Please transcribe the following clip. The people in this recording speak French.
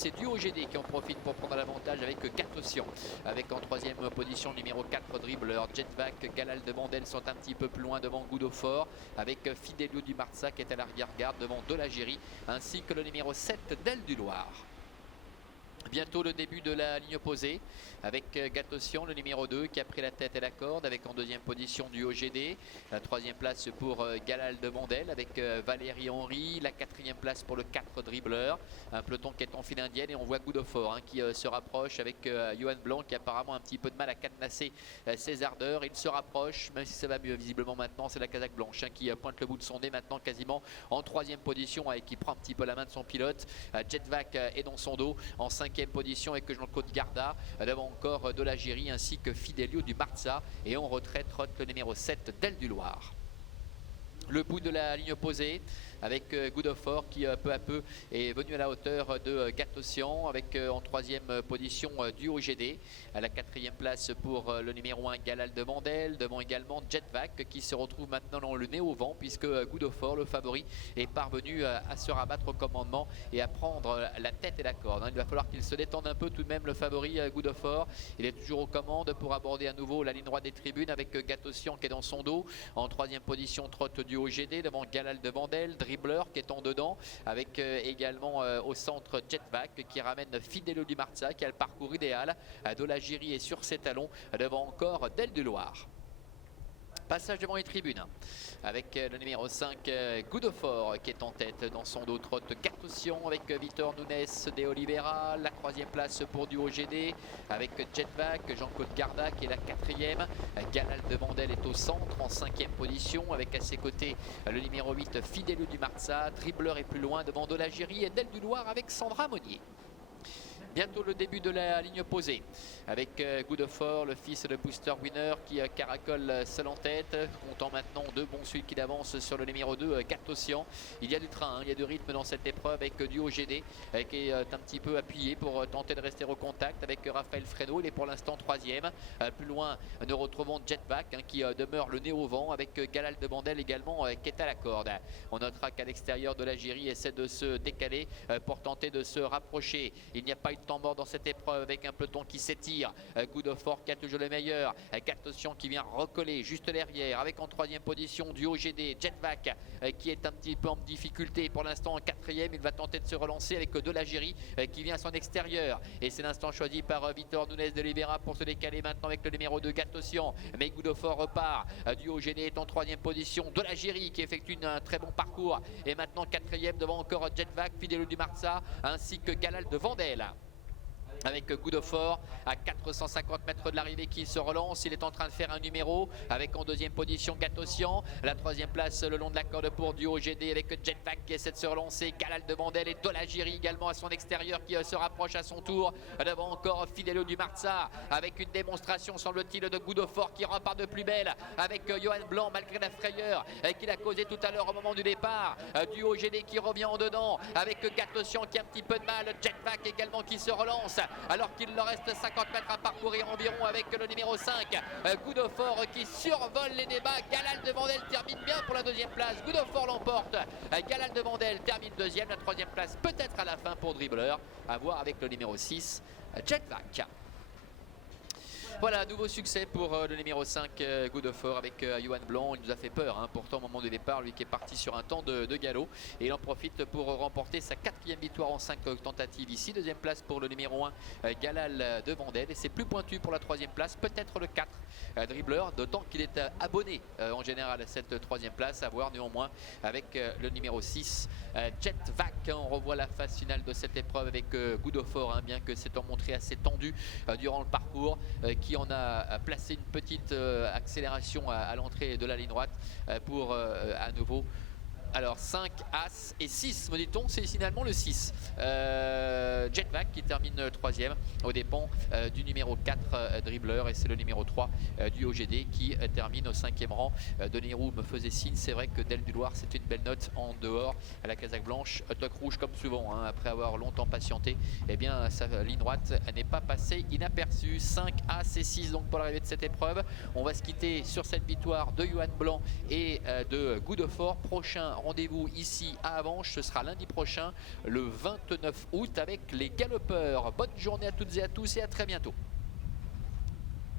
c'est Duo GD qui en profite pour prendre l'avantage avec Gatossian. Avec en troisième position numéro 4 Dribbler, Jetvac, Galal de Vandel sont un petit peu plus loin devant Goudofort. Avec Fidelio du Marza qui est à l'arrière-garde devant Delagérie, ainsi que le numéro 7 Del du Loir. Bientôt le début de la ligne opposée avec Gatossian, le numéro 2 qui a pris la tête et la corde avec en deuxième position du OGD. La troisième place pour Galal de Vandel avec Valérie Henry. La quatrième place pour le 4 Dribbler. Un peloton qui est en file indienne et on voit Goudofort qui se rapproche avec Johan Blanc qui a apparemment un petit peu de mal à cadenasser ses ardeurs. Il se rapproche, même si ça va mieux visiblement maintenant. C'est la casaque blanche qui pointe le bout de son nez maintenant quasiment en troisième position et qui prend un petit peu la main de son pilote. Jetvac est dans son dos en cinquième position avec Jean-Claude Garda, devant encore Delagérie ainsi que Fidelio du Marza, et en retrait trotte le numéro 7 Del du Loir. Le bout de la ligne opposée avec Goudofort qui peu à peu est venu à la hauteur de Gatossian avec en troisième position du OGD. À la quatrième place pour le numéro 1 Galal de Vandel, devant également Jetvac qui se retrouve maintenant dans le nez au vent puisque Goudofort, le favori, est parvenu à se rabattre au commandement et à prendre la tête et la corde. Il va falloir qu'il se détende un peu tout de même, le favori Goudofort. Il est toujours aux commandes pour aborder à nouveau la ligne droite des tribunes avec Gatossian qui est dans son dos. En troisième position trotte du OGD devant Galal de Vandel, Dribbler qui est en dedans avec également au centre Jetvac qui ramène Fidelio du Marza qui a le parcours idéal. Delagérie est sur ses talons devant encore Del du Loir. Passage devant les tribunes avec le numéro 5 Goudofort qui est en tête. Dans son dos trotte Gatossian avec Vitor Nunes de Oliveira. La troisième place pour du OGD avec Jetvac, Jean-Claude Garda qui est la quatrième. Galal de Vandel est au centre en cinquième position avec à ses côtés le numéro 8 Fidelio du Marza. Dribbler est plus loin devant Delagérie et Del du Loir avec Sandra Monnier. Bientôt le début de la ligne opposée avec Goudofort, le fils de Booster Winner qui caracole seul en tête, comptant maintenant deux bons suites qui avancent sur le numéro 2 Gatossian. Il y a du train, il y a du rythme dans cette épreuve avec du OGD qui est un petit peu appuyé pour tenter de rester au contact avec Raphaël Fresno. Il est pour l'instant troisième. Plus loin nous retrouvons Jetvac qui demeure le nez au vent avec Galal de Vandel également qui est à la corde. On notera qu'à l'extérieur de l'Algérie essaie de se décaler pour tenter de se rapprocher. Il n'y a pas eu de temps mort dans cette épreuve avec un peloton qui s'étire. Goudofort qui a toujours le meilleur. Gatossian qui vient recoller juste derrière avec en troisième position du OGD. Jetvac qui est un petit peu en difficulté pour l'instant en quatrième. Il va tenter de se relancer avec Delagérie qui vient à son extérieur. Et c'est l'instant choisi par Vitor Nunes de Oliveira pour se décaler maintenant avec le numéro 2 Gatossian. Mais Goudofort repart. Du OGD est en troisième position. Delagérie qui effectue un très bon parcours. Et maintenant quatrième devant encore Jetvac, Fidelio du Marza ainsi que Galal de Vandel. Avec Goudofort à 450 mètres de l'arrivée qui se relance. Il est en train de faire un numéro avec en deuxième position Gatossian. La troisième place le long de la corde pour du OGD avec Jetvac qui essaie de se relancer. Galal de Vandel et Delagérie également à son extérieur qui se rapproche à son tour. Devant encore Fidelio du Marza avec une démonstration semble-t-il de Goudofort qui repart de plus belle avec Johan Blanc malgré la frayeur qu'il a causé tout à l'heure au moment du départ. Du OGD qui revient en dedans avec Gatossian qui a un petit peu de mal. Jetvac également qui se relance. Alors qu'il leur reste 50 mètres à parcourir environ avec le numéro 5 Goudofort qui survole les débats. Galal de Vandel termine bien pour la deuxième place. Goudofort l'emporte. Galal de Vandel termine deuxième. La troisième place peut-être à la fin pour Dribbler. À voir avec le numéro 6 Jetvac. Voilà, nouveau succès pour le numéro 5 Goudofort avec Johan Blanc. Il nous a fait peur pourtant au moment du départ, lui qui est parti sur un temps de galop. Et il en profite pour remporter sa quatrième victoire en 5 tentatives ici. Deuxième place pour le numéro 1 Galal de Vandel. Et c'est plus pointu pour la troisième place, peut-être le 4 Dribbler, d'autant qu'il est abonné en général à cette troisième place. À voir néanmoins avec le numéro 6 Jetvac. On revoit la phase finale de cette épreuve avec Goudofort, bien que c'est en montré assez tendu durant le parcours, qui en a placé une petite accélération à l'entrée de la ligne droite pour à nouveau. Alors 5, As et 6, me dit-on, c'est finalement le 6. Jetvac qui termine 3e aux dépens du numéro 4 Dribbler, et c'est le numéro 3 du OGD qui termine au 5e rang. Denis Roux me faisait signe, c'est vrai que Del du Loir c'est une belle note en dehors à la casaque blanche. Toc rouge comme souvent, après avoir longtemps patienté, eh bien sa ligne droite n'est pas passée inaperçue. 5, As et 6 donc pour l'arrivée de cette épreuve. On va se quitter sur cette victoire de Johan Blanc et de Goudofort. Prochain rendez-vous ici à Avenches, ce sera lundi prochain, le 29 août, avec les galopeurs. Bonne journée à toutes et à tous et à très bientôt.